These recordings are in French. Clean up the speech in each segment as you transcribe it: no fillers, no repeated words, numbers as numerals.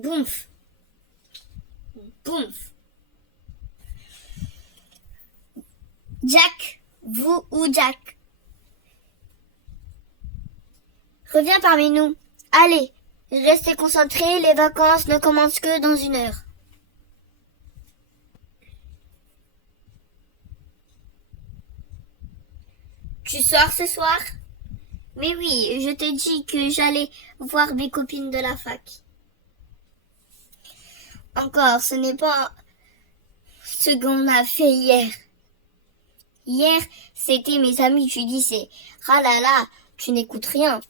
Boumf. Boumf. Jack, vous ou Jack? Reviens parmi nous. Allez, restez concentrés, les vacances ne commencent que dans 1 heure. Tu sors ce soir? Mais oui, je t'ai dit que j'allais voir mes copines de la fac. Encore, ce n'est pas ce qu'on a fait hier. Hier, c'était mes amis du lycée. Ah là là, tu n'écoutes rien.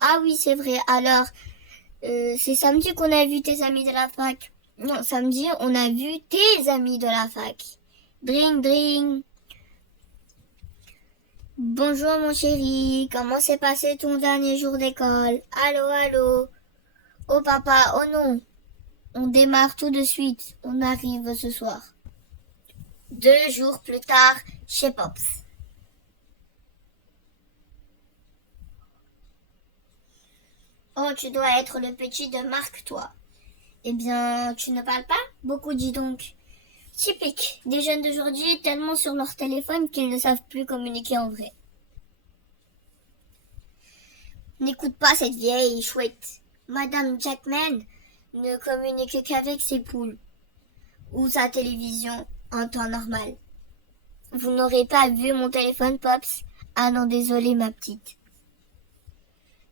Ah oui, c'est vrai. Alors, c'est samedi qu'on a vu tes amis de la fac. Non, samedi, on a vu tes amis de la fac. Dring, dring. Bonjour mon chéri, comment s'est passé ton dernier jour d'école? Allô, allô. Oh papa, oh non. On démarre tout de suite. On arrive ce soir. 2 jours plus tard, chez Pops. Oh, tu dois être le petit de Marc, toi. Eh bien, tu ne parles pas beaucoup, dis donc. Typique, des jeunes d'aujourd'hui tellement sur leur téléphone qu'ils ne savent plus communiquer en vrai. N'écoute pas cette vieille chouette. Madame Jackman ne communique qu'avec ses poules ou sa télévision en temps normal. Vous n'aurez pas vu mon téléphone, Pops? Ah non, désolé, ma petite.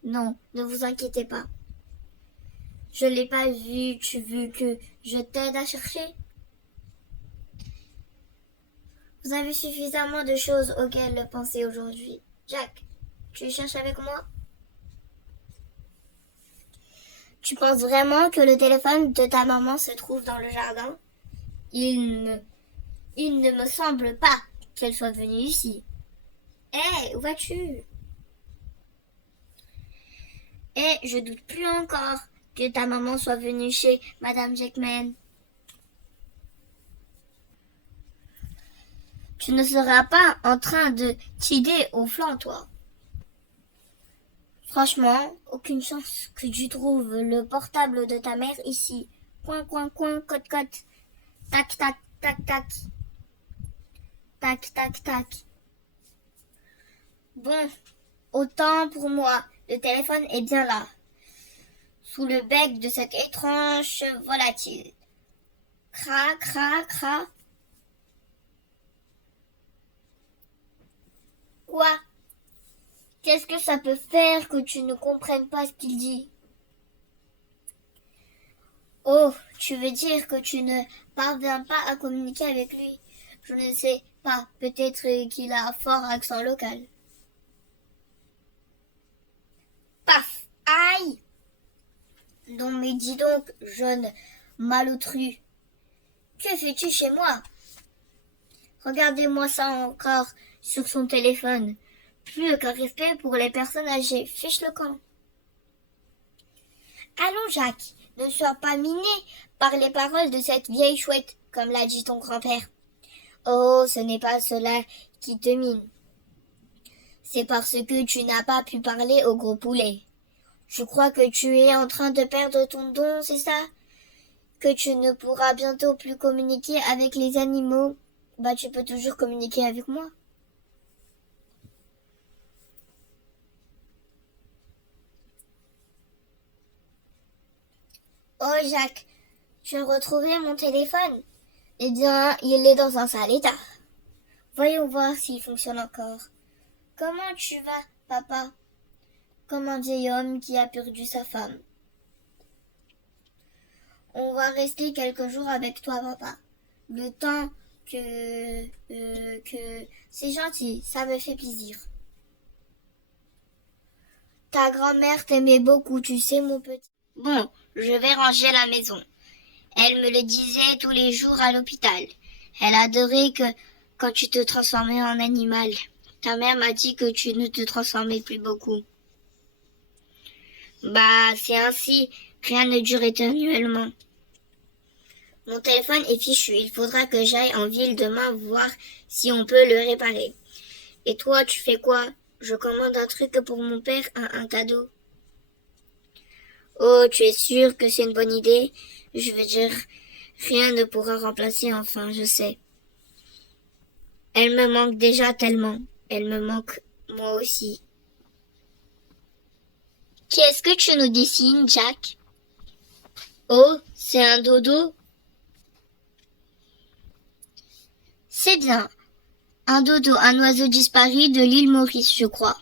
Non, ne vous inquiétez pas. Je l'ai pas vu, tu veux que je t'aide à chercher? Vous avez suffisamment de choses auxquelles penser aujourd'hui. Jack, tu cherches avec moi? Tu penses vraiment que le téléphone de ta maman se trouve dans le jardin? Il ne me semble pas qu'elle soit venue ici. Hé, où vas-tu? Je doute plus encore que ta maman soit venue chez Madame Jackman. Tu ne seras pas en train de tider au flanc, toi. Franchement, aucune chance que tu trouves le portable de ta mère ici. Coin, coin, coin, cote, cote. Tac, tac, tac, tac. Tac, tac, tac. Bon, autant pour moi, le téléphone est bien là, sous le bec de cette étrange volatile. Cra, cra, cra. Quoi? Qu'est-ce que ça peut faire que tu ne comprennes pas ce qu'il dit? Oh, tu veux dire que tu ne parviens pas à communiquer avec lui? Je ne sais pas, peut-être qu'il a un fort accent local. Paf! Aïe! Non mais dis donc, jeune malotru, que fais-tu chez moi? Regardez-moi ça encore sur son téléphone. Plus qu'un respect pour les personnes âgées. Fiche le camp. Allons, Jacques, ne sois pas miné par les paroles de cette vieille chouette, comme l'a dit ton grand-père. Oh, ce n'est pas cela qui te mine. C'est parce que tu n'as pas pu parler au gros poulet. Je crois que tu es en train de perdre ton don, c'est ça? Que tu ne pourras bientôt plus communiquer avec les animaux. Bah, tu peux toujours communiquer avec moi. Oh, Jacques, tu as retrouvé mon téléphone? Eh bien, il est dans un sale état. Voyons voir s'il fonctionne encore. Comment tu vas, papa? Comme un vieil homme qui a perdu sa femme. On va rester quelques jours avec toi, papa. Le temps que... C'est gentil, ça me fait plaisir. Ta grand-mère t'aimait beaucoup, tu sais, mon petit. Bon, je vais ranger la maison. Elle me le disait tous les jours à l'hôpital. Elle adorait que quand tu te transformais en animal. Ta mère m'a dit que tu ne te transformais plus beaucoup. Bah, c'est ainsi. Rien ne dure éternellement. Mon téléphone est fichu. Il faudra que j'aille en ville demain voir si on peut le réparer. Et toi, tu fais quoi? Je commande un truc pour mon père, un cadeau. Oh, tu es sûr que c'est une bonne idée? Je veux dire, rien ne pourra remplacer, enfin, je sais. Elle me manque déjà tellement. Elle me manque moi aussi. Qu'est-ce que tu nous dessines, Jack? Oh, c'est un dodo? C'est bien. Un dodo, un oiseau disparu de l'île Maurice, je crois.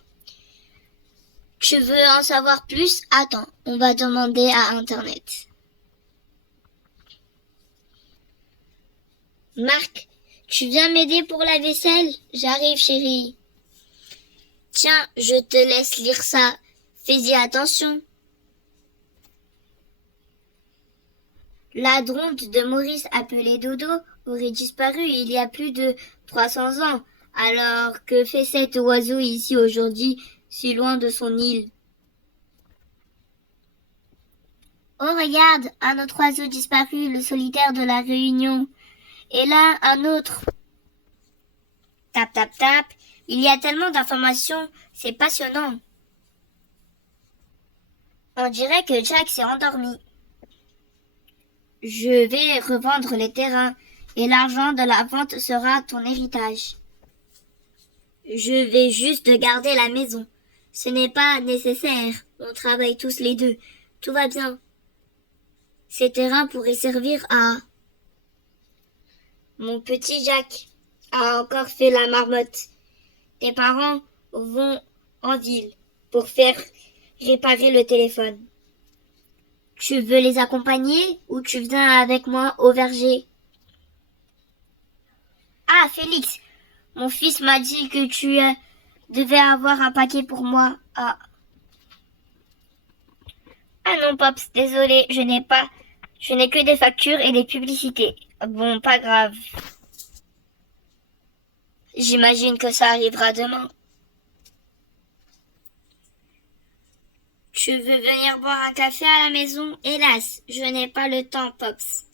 Tu veux en savoir plus? Attends, on va demander à Internet. Marc, tu viens m'aider pour la vaisselle? J'arrive, chérie. Tiens, je te laisse lire ça. Fais-y attention. La dronte de Maurice appelée Dodo aurait disparu il y a plus de 300 ans. Alors que fait cet oiseau ici aujourd'hui, si loin de son île? Oh, regarde, un autre oiseau disparu, le solitaire de la Réunion. Et là, un autre. Tap, tap, tap. Il y a tellement d'informations, c'est passionnant. On dirait que Jack s'est endormi. Je vais revendre les terrains et l'argent de la vente sera ton héritage. Je vais juste garder la maison. Ce n'est pas nécessaire. On travaille tous les deux. Tout va bien. Ces terrains pourraient servir à... Mon petit Jack a encore fait la marmotte. Tes parents vont en ville pour faire réparer le téléphone. Tu veux les accompagner ou tu viens avec moi au verger? Ah, Félix, mon fils m'a dit que tu devais avoir un paquet pour moi. Ah. Ah non, Pops, désolé, je n'ai que des factures et des publicités. Bon, pas grave. J'imagine que ça arrivera demain. Tu veux venir boire un café à la maison? Hélas, je n'ai pas le temps, Pops.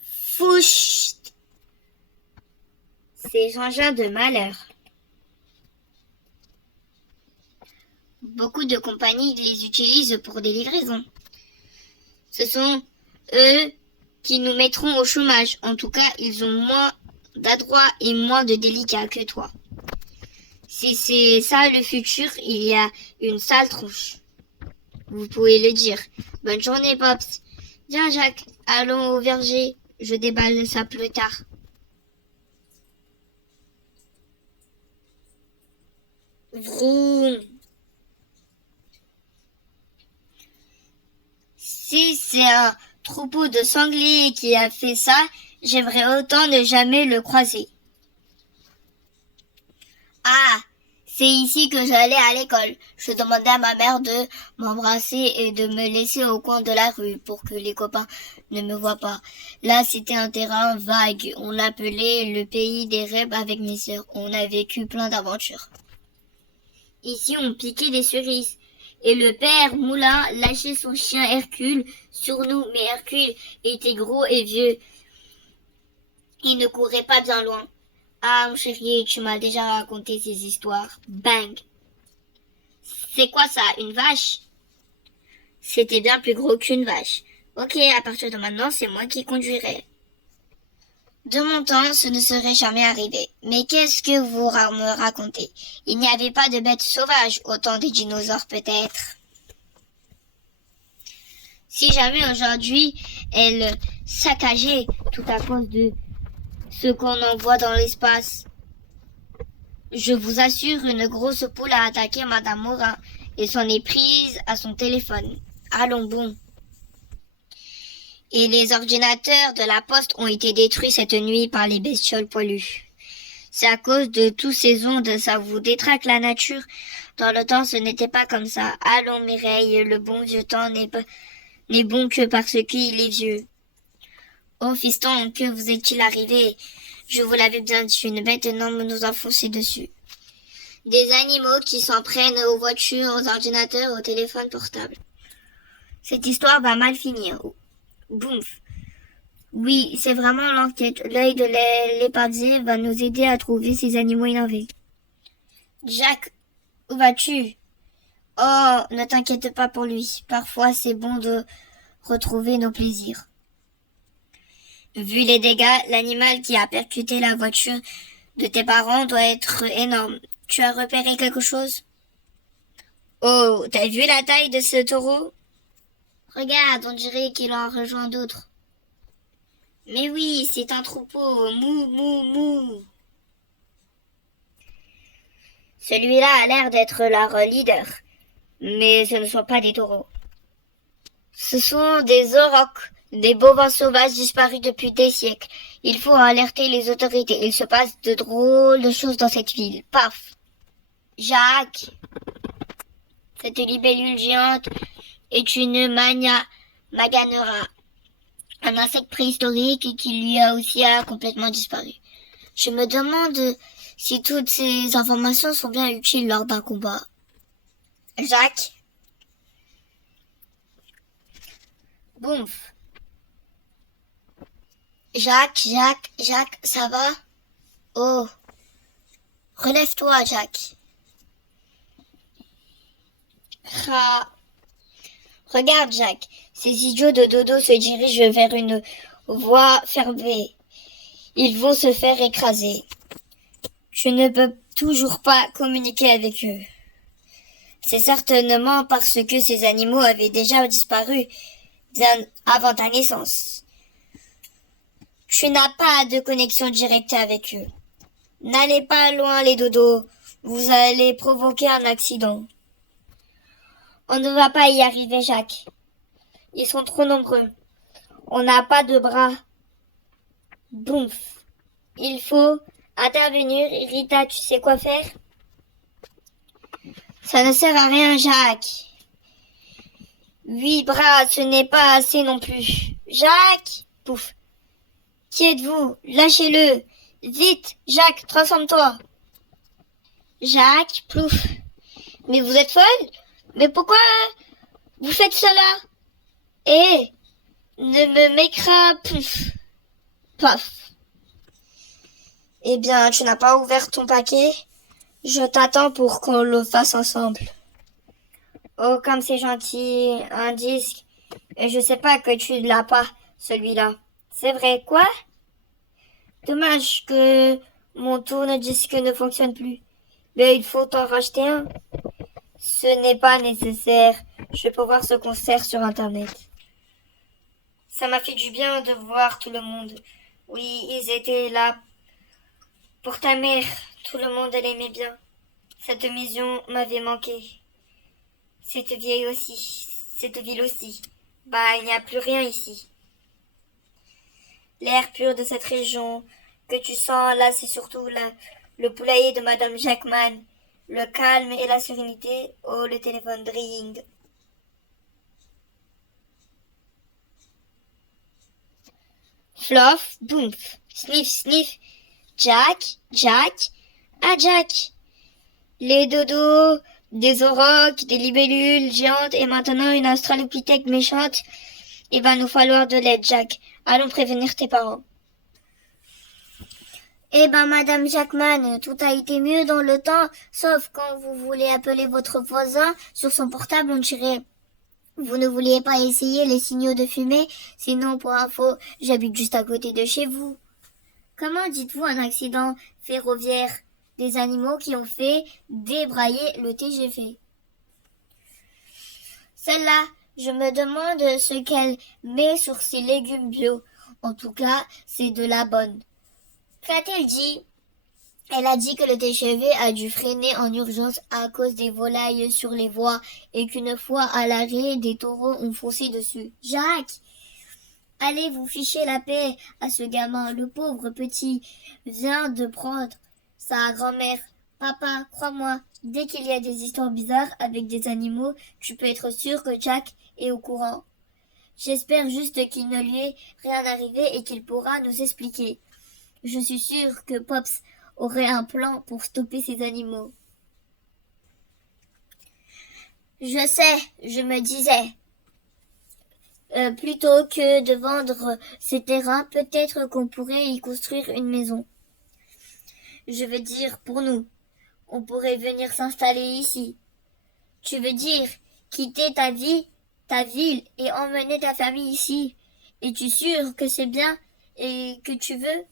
Fouch! Ces engins de malheur. Beaucoup de compagnies les utilisent pour des livraisons. Ce sont eux qui nous mettront au chômage. En tout cas, ils ont moins d'adroits et moins de délicats que toi. Si c'est ça le futur, il y a une sale tronche. Vous pouvez le dire. Bonne journée, Pops. Viens, Jacques, allons au verger. Je déballe ça plus tard. Vroom. Si c'est un troupeau de sangliers qui a fait ça, j'aimerais autant ne jamais le croiser. Ah, c'est ici que j'allais à l'école. Je demandais à ma mère de m'embrasser et de me laisser au coin de la rue pour que les copains ne me voient pas. Là, c'était un terrain vague. On l'appelait le pays des rêves avec mes sœurs. On a vécu plein d'aventures. Ici, on piquait des cerises. Et le père Moulin lâchait son chien Hercule sur nous. Mais Hercule était gros et vieux. Il ne courait pas bien loin. Ah, mon chéri, tu m'as déjà raconté ces histoires. Bang! C'est quoi ça, une vache? C'était bien plus gros qu'une vache. Ok, à partir de maintenant, c'est moi qui conduirai. De mon temps, ce ne serait jamais arrivé. Mais qu'est-ce que vous me racontez? Il n'y avait pas de bêtes sauvages, au temps des dinosaures peut-être. Si jamais aujourd'hui, elles saccageaient tout à cause de ce qu'on envoie dans l'espace. Je vous assure, une grosse poule a attaqué Madame Morin et s'en est prise à son téléphone. Allons bon. Et les ordinateurs de la poste ont été détruits cette nuit par les bestioles poilues. C'est à cause de tous ces ondes, ça vous détraque la nature. Dans le temps, ce n'était pas comme ça. Allons Mireille, le bon vieux temps n'est bon que parce qu'il est vieux. Oh fiston, que vous est-il arrivé? Je vous l'avais bien dit, une bête énorme nous enfonçait dessus. Des animaux qui s'en prennent aux voitures, aux ordinateurs, aux téléphones portables. Cette histoire va mal finir. Boumf. Oui, c'est vraiment l'enquête. L'œil de l'épavier va nous aider à trouver ces animaux énervés. Jack, où vas-tu? Oh, ne t'inquiète pas pour lui. Parfois, c'est bon de retrouver nos plaisirs. Vu les dégâts, l'animal qui a percuté la voiture de tes parents doit être énorme. Tu as repéré quelque chose? Oh, t'as vu la taille de ce taureau? Regarde, on dirait qu'il en rejoint d'autres. Mais oui, c'est un troupeau. Mou, mou, mou. Celui-là a l'air d'être leur leader. Mais ce ne sont pas des taureaux. Ce sont des aurochs, des bovins sauvages disparus depuis des siècles. Il faut alerter les autorités. Il se passe de drôles de choses dans cette ville. Paf! Jacques, cette libellule géante est une maganera, un insecte préhistorique qui lui a aussi complètement disparu. Je me demande si toutes ces informations sont bien utiles lors d'un combat. Jacques? Boumf. Jacques, ça va? Oh, relève-toi, Jacques. Ah. Regarde, Jacques, ces idiots de dodo se dirigent vers une voie fermée. Ils vont se faire écraser. Tu ne peux toujours pas communiquer avec eux. C'est certainement parce que ces animaux avaient déjà disparu bien avant ta naissance. Tu n'as pas de connexion directe avec eux. N'allez pas loin, les dodos. Vous allez provoquer un accident. On ne va pas y arriver, Jacques. Ils sont trop nombreux. On n'a pas de bras. Boumf. Il faut intervenir. Rita, tu sais quoi faire? Ça ne sert à rien, Jacques. 8 bras, ce n'est pas assez non plus. Jacques! Pouf. Qui êtes-vous? Lâchez-le. Vite, Jacques, transforme-toi. Jacques, plouf. Mais vous êtes folle? Mais pourquoi vous faites cela? Eh, ne me m'écrase, pouf. Paf. Eh bien, tu n'as pas ouvert ton paquet? Je t'attends pour qu'on le fasse ensemble. Oh, comme c'est gentil, un disque. Et je sais pas que tu l'as pas, celui-là. C'est vrai, quoi? Dommage que mon tourne-disque ne fonctionne plus. Mais il faut en racheter un. Ce n'est pas nécessaire. Je vais pouvoir ce concert sur Internet. Ça m'a fait du bien de voir tout le monde. Oui, ils étaient là. Pour ta mère, tout le monde l'aimait bien. Cette maison m'avait manqué. Cette vieille aussi. Cette ville aussi. Bah, il n'y a plus rien ici. L'air pur de cette région que tu sens là, c'est surtout le poulailler de Madame Jackman. Le calme et la sérénité. Oh, le téléphone ring. Fluff, boomf, sniff, sniff. Jack. Ah, Jack. Les dodos, des aurochs, des libellules géantes et maintenant une australopithèque méchante. Il va nous falloir de l'aide, Jack. Allons prévenir tes parents. Eh ben, Madame Jackman, tout a été mieux dans le temps, sauf quand vous voulez appeler votre voisin sur son portable, on dirait. Vous ne vouliez pas essayer les signaux de fumée, sinon pour info, j'habite juste à côté de chez vous. Comment dites-vous un accident ferroviaire? Des animaux qui ont fait débrailler le TGV. Celle-là, je me demande ce qu'elle met sur ses légumes bio. En tout cas, c'est de la bonne. Qu'a-t-elle dit? Elle a dit que le TGV a dû freiner en urgence à cause des volailles sur les voies et qu'une fois à l'arrêt, des taureaux ont foncé dessus. Jacques! Allez vous ficher la paix à ce gamin. Le pauvre petit vient de prendre sa grand-mère. Papa, crois-moi, dès qu'il y a des histoires bizarres avec des animaux, tu peux être sûr que Jack est au courant. J'espère juste qu'il ne lui est rien arrivé et qu'il pourra nous expliquer. Je suis sûre que Pops aurait un plan pour stopper ces animaux. Je sais, je me disais. Plutôt que de vendre ces terrains, peut-être qu'on pourrait y construire une maison. Je veux dire pour nous. On pourrait venir s'installer ici. Tu veux dire quitter ta vie, ta ville et emmener ta famille ici? Es-tu sûr que c'est bien et que tu veux?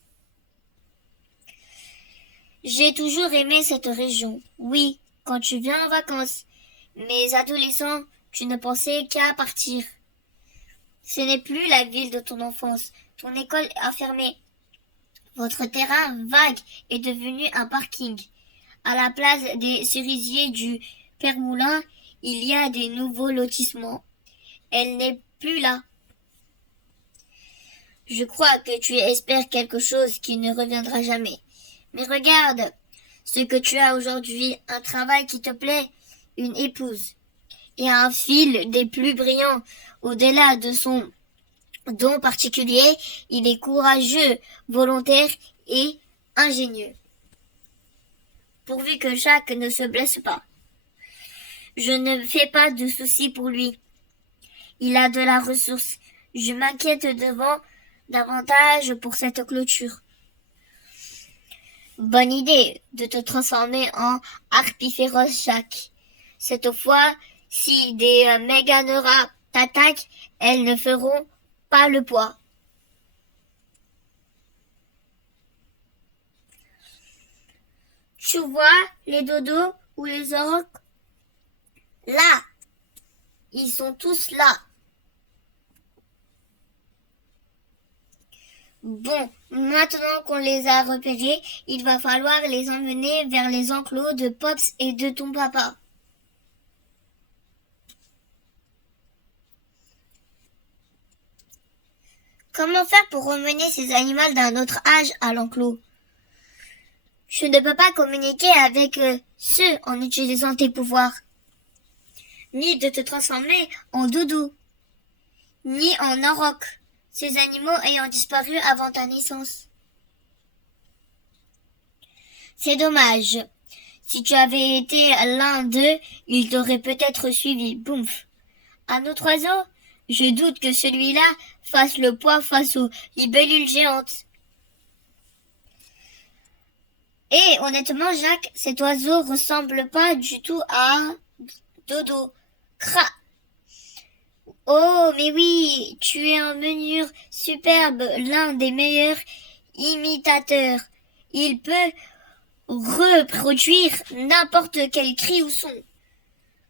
J'ai toujours aimé cette région. Oui, quand tu viens en vacances. Mais adolescent, tu ne pensais qu'à partir. Ce n'est plus la ville de ton enfance. Ton école a fermé. Votre terrain vague est devenu un parking. À la place des cerisiers du Père Moulin, il y a des nouveaux lotissements. Elle n'est plus là. Je crois que tu espères quelque chose qui ne reviendra jamais. Mais regarde ce que tu as aujourd'hui, un travail qui te plaît, une épouse, et un fil des plus brillants. Au-delà de son don particulier, il est courageux, volontaire et ingénieux. Pourvu que Jacques ne se blesse pas. Je ne fais pas de soucis pour lui. Il a de la ressource. Je m'inquiète davantage pour cette clôture. Bonne idée de te transformer en harpie féroce, Jacques. Cette fois, si des méganeras t'attaquent, elles ne feront pas le poids. Tu vois les dodos ou les orques? Là, ils sont tous là. Bon, maintenant qu'on les a repérés, il va falloir les emmener vers les enclos de Pops et de ton papa. Comment faire pour emmener ces animaux d'un autre âge à l'enclos? Tu ne peux pas communiquer avec ceux en utilisant tes pouvoirs, ni de te transformer en doudou, ni en auroch, ces animaux ayant disparu avant ta naissance. C'est dommage. Si tu avais été l'un d'eux, il t'aurait peut-être suivi. Boumf. Un autre oiseau? Je doute que celui-là fasse le poids face aux libellules géantes. Et honnêtement, Jacques, cet oiseau ressemble pas du tout à Dodo. Cra. Oh, mais oui, tu es un menure superbe, l'un des meilleurs imitateurs. Il peut reproduire n'importe quel cri ou son.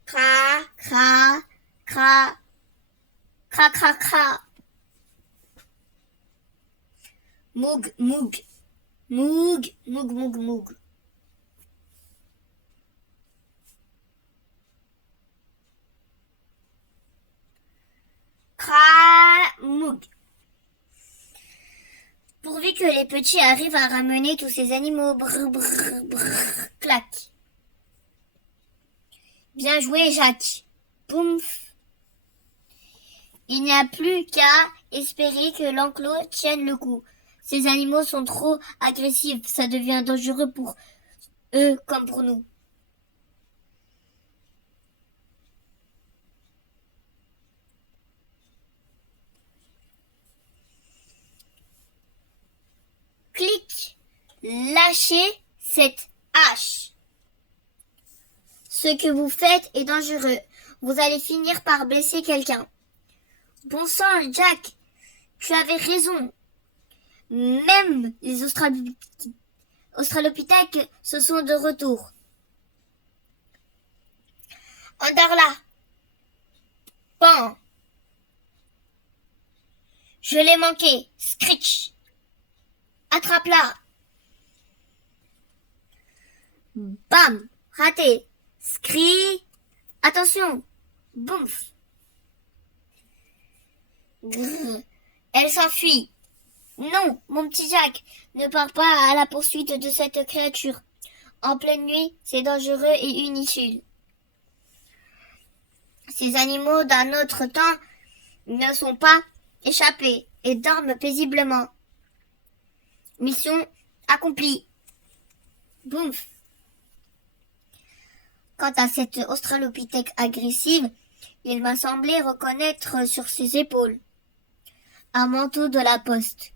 Cra, cra, cra, cra, cra, cra. Moug, moug. Moug, moug, moug, moug. Cra, moug. Pourvu que les petits arrivent à ramener tous ces animaux. Brr, brr, brr, clac. Bien joué, Jacques. Poumf. Il n'y a plus qu'à espérer que l'enclos tienne le coup. Ces animaux sont trop agressifs, ça devient dangereux pour eux comme pour nous. Clic, lâchez cette hache. Ce que vous faites est dangereux. Vous allez finir par blesser quelqu'un. Bon sang, Jack, tu avais raison. Même les australopithèques se sont de retour. Andorla. Pan. Je l'ai manqué. Scritch. Attrape-la. Bam. Raté. Scri. Attention. Boumf. Grrr. Elle s'enfuit. Non, mon petit Jack, ne pars pas à la poursuite de cette créature. En pleine nuit, c'est dangereux et inutile. Ces animaux d'un autre temps ne sont pas échappés et dorment paisiblement. Mission accomplie. Boumf. Quant à cette australopithèque agressive, il m'a semblé reconnaître sur ses épaules un manteau de la poste.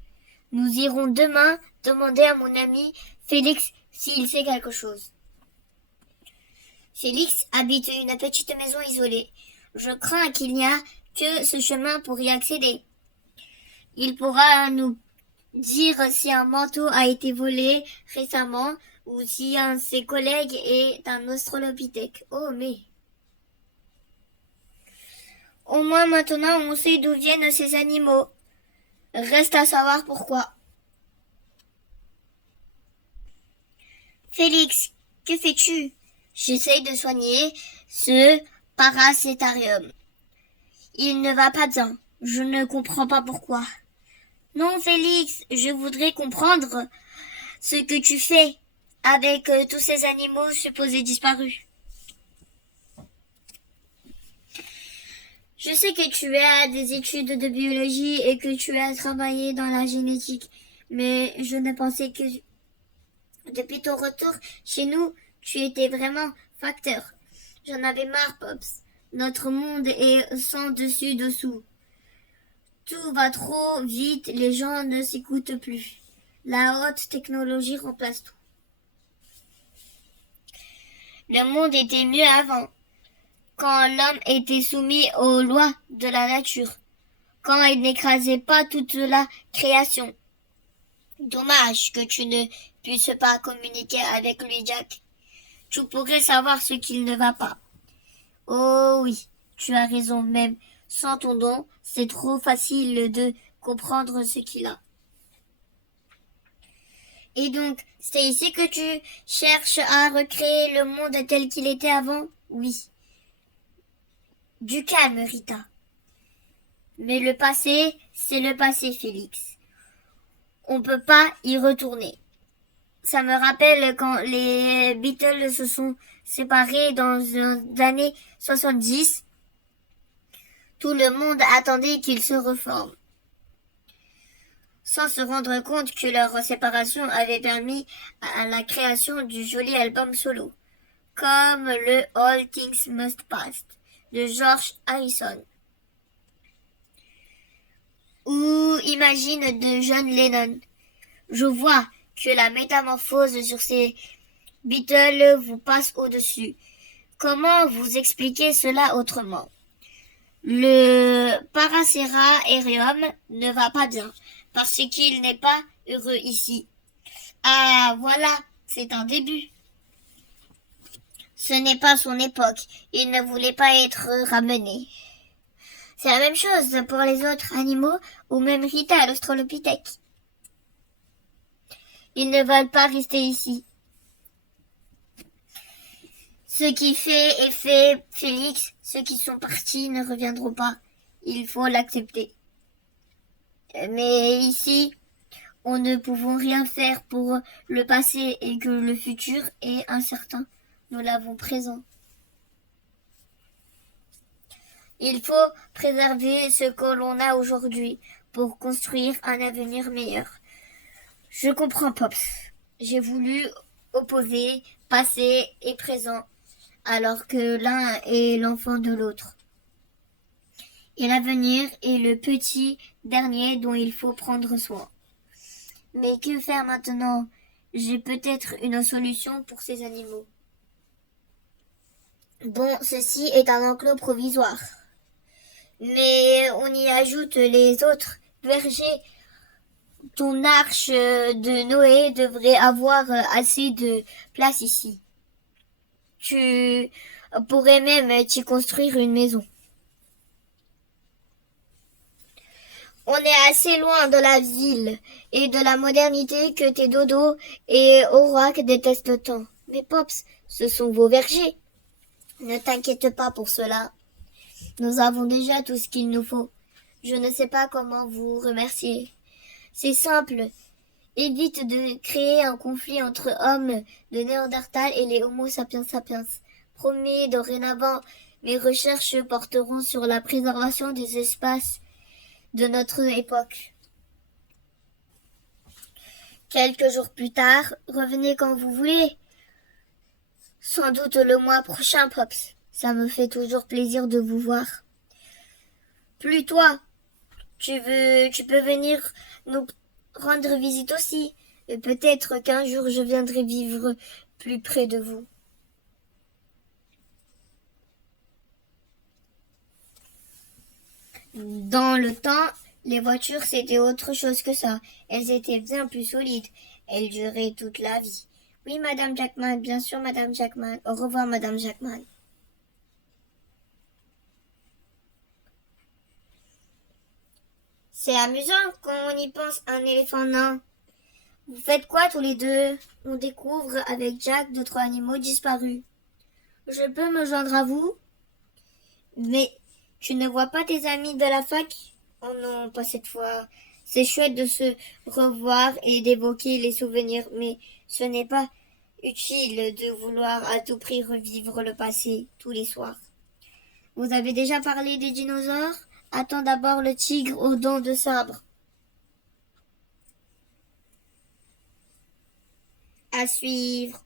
Nous irons demain demander à mon ami Félix s'il sait quelque chose. Félix habite une petite maison isolée. Je crains qu'il n'y a que ce chemin pour y accéder. Il pourra nous dire si un manteau a été volé récemment ou si un de ses collègues est un australopithèque. Oh, mais... Au moins maintenant on sait d'où viennent ces animaux. Reste à savoir pourquoi. Félix, que fais-tu? J'essaye de soigner ce paracétarium. Il ne va pas bien. Je ne comprends pas pourquoi. Non, Félix, je voudrais comprendre ce que tu fais avec tous ces animaux supposés disparus. Je sais que tu as des études de biologie et que tu as travaillé dans la génétique, mais je ne pensais que depuis ton retour chez nous, tu étais vraiment facteur. J'en avais marre, Pops. Notre monde est sans dessus-dessous. Tout va trop vite, les gens ne s'écoutent plus. La haute technologie remplace tout. Le monde était mieux avant, quand l'homme était soumis aux lois de la nature, quand il n'écrasait pas toute la création. Dommage que tu ne puisses pas communiquer avec lui, Jack. Tu pourrais savoir ce qu'il ne va pas. Oh oui, tu as raison, même sans ton don, c'est trop facile de comprendre ce qu'il a. Et donc, c'est ici que tu cherches à recréer le monde tel qu'il était avant? Oui. Du calme, Rita. Mais le passé, c'est le passé, Félix. On ne peut pas y retourner. Ça me rappelle quand les Beatles se sont séparés dans les années 70. Tout le monde attendait qu'ils se reforment, sans se rendre compte que leur séparation avait permis à la création du joli album solo, comme le All Things Must Pass de George Harrison, ou Imagine de John Lennon. Je vois que la métamorphose sur ces Beatles vous passe au-dessus. Comment vous expliquer cela autrement? Le paracétarium ne va pas bien, parce qu'il n'est pas heureux ici. Ah, voilà, c'est un début. Ce n'est pas son époque, il ne voulait pas être ramené. C'est la même chose pour les autres animaux, ou même Rita, l'australopithèque. Ils ne veulent pas rester ici. Ce qui fait est fait, Félix. Ceux qui sont partis ne reviendront pas. Il faut l'accepter. Mais ici, on ne pouvons rien faire pour le passé et que le futur est incertain. Nous l'avons présent. Il faut préserver ce que l'on a aujourd'hui pour construire un avenir meilleur. Je comprends, Pops. J'ai voulu opposer passé et présent, alors que l'un est l'enfant de l'autre. Et l'avenir est le petit dernier dont il faut prendre soin. Mais que faire maintenant? J'ai peut-être une solution pour ces animaux. Bon, ceci est un enclos provisoire. Mais on y ajoute les autres vergers. Ton arche de Noé devrait avoir assez de place ici. Tu pourrais même t'y construire une maison. On est assez loin de la ville et de la modernité que tes dodos et Auroch détestent tant. Mais Pops, ce sont vos vergers. Ne t'inquiète pas pour cela. Nous avons déjà tout ce qu'il nous faut. Je ne sais pas comment vous remercier. C'est simple. Évite de créer un conflit entre hommes de Néandertal et les Homo sapiens sapiens. Promis, dorénavant, mes recherches porteront sur la préservation des espaces de notre époque. Quelques jours plus tard, revenez quand vous voulez. Sans doute le mois prochain, Pops. Ça me fait toujours plaisir de vous voir. Plus toi, tu peux venir nous rendre visite aussi. Et peut-être qu'un jour je viendrai vivre plus près de vous. Dans le temps, les voitures, c'était autre chose que ça. Elles étaient bien plus solides. Elles duraient toute la vie. Oui, Madame Jackman, bien sûr, Madame Jackman. Au revoir, Madame Jackman. C'est amusant quand on y pense, un éléphant nain. Vous faites quoi tous les deux? On découvre avec Jack d'autres animaux disparus. Je peux me joindre à vous? Mais tu ne vois pas tes amis de la fac? Oh non, pas cette fois. C'est chouette de se revoir et d'évoquer les souvenirs, mais ce n'est pas utile de vouloir à tout prix revivre le passé tous les soirs. Vous avez déjà parlé des dinosaures? Attends d'abord le tigre aux dents de sabre. À suivre.